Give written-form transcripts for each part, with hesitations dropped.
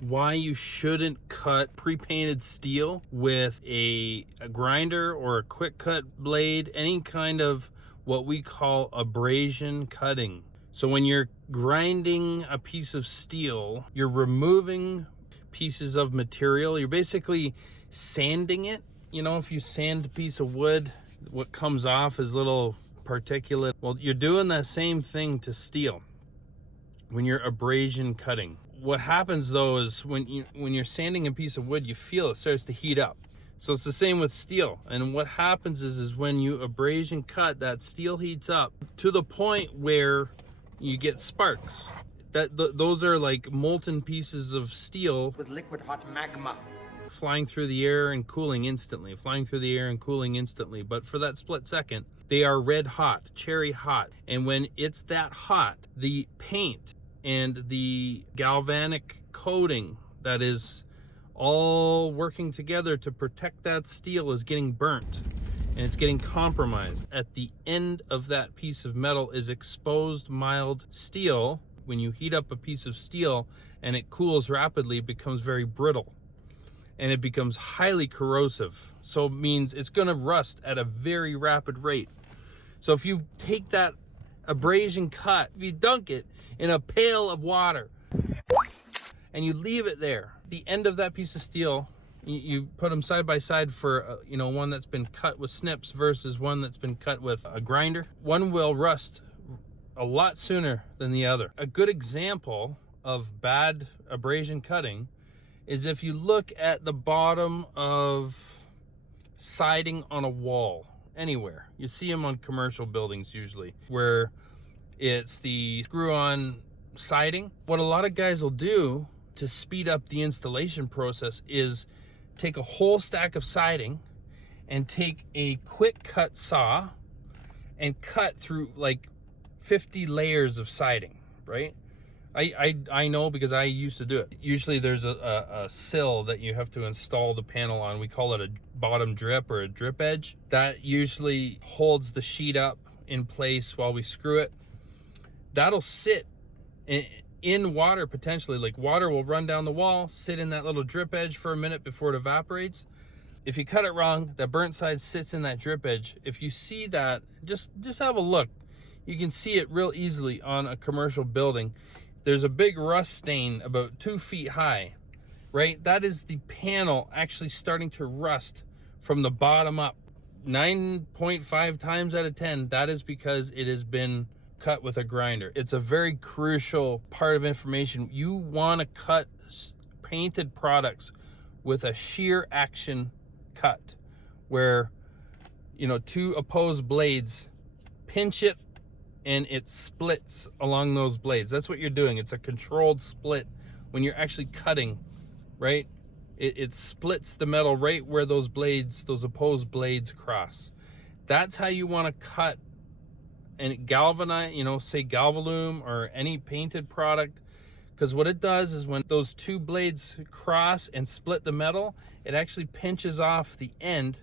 why you shouldn't cut pre-painted steel with a grinder or a quick cut blade, any kind of what we call abrasion cutting. So when you're grinding a piece of steel, you're removing pieces of material. You're basically sanding it. You know, if you sand a piece of wood, what comes off is little particulate. Well, you're doing the same thing to steel when you're abrasion cutting. What happens though is when you're sanding a piece of wood, you feel it starts to heat up. So it's the same with steel. And what happens is when you abrasion cut, that steel heats up to the point where you get sparks. Those are like molten pieces of steel with liquid hot magma flying through the air and cooling instantly, But for that split second, they are red hot, cherry hot. And when it's that hot, the paint and the galvanic coating that is all working together to protect that steel is getting burnt and it's getting compromised. At the end of that piece of metal is exposed mild steel. When you heat up a piece of steel and it cools rapidly, it becomes very brittle and it becomes highly corrosive. So it means it's gonna rust at a very rapid rate. So if you take that abrasion cut, if you dunk it in a pail of water and you leave it there, the end of that piece of steel, you put them side by side for one that's been cut with snips versus one that's been cut with a grinder, one will rust a lot sooner than the other. A good example of bad abrasion cutting is if you look at the bottom of siding on a wall anywhere. You see them on commercial buildings usually, where it's the screw-on siding. What a lot of guys will do to speed up the installation process is take a whole stack of siding and take a quick cut saw and cut through like 50 layers of siding, right? I know because I used to do it. Usually there's a sill that you have to install the panel on. We call it a bottom drip or a drip edge. That usually holds the sheet up in place while we screw it. That'll sit in water potentially. Like water will run down the wall, sit in that little drip edge for a minute before it evaporates. If you cut it wrong, that burnt side sits in that drip edge. If you see that, just have a look. You can see it real easily on a commercial building. There's a big rust stain about 2 feet high, right? That is the panel actually starting to rust from the bottom up. 9.5 times out of 10, that is because it has been cut with a grinder. It's a very crucial part of information. You want to cut painted products with a shear action cut where, two opposed blades pinch it and it splits along those blades. That's what you're doing. It's a controlled split when you're actually cutting, right? It splits the metal right where those blades, those opposed blades cross. That's how you want to cut and galvanize, say Galvalume or any painted product. Because what it does is when those two blades cross and split the metal, it actually pinches off the end,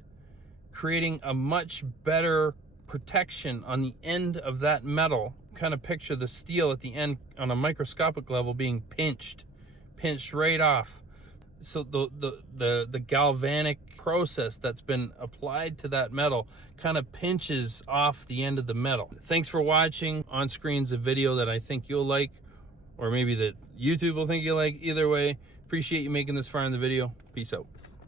creating a much better protection on the end of that metal. Kind of picture the steel at the end on a microscopic level being pinched right off. So the galvanic process that's been applied to that metal kind of pinches off the end of the metal. Thanks for watching. On screen's a video that I think you'll like, or maybe that YouTube will think you like. Either way, appreciate you making this far in the video. Peace out.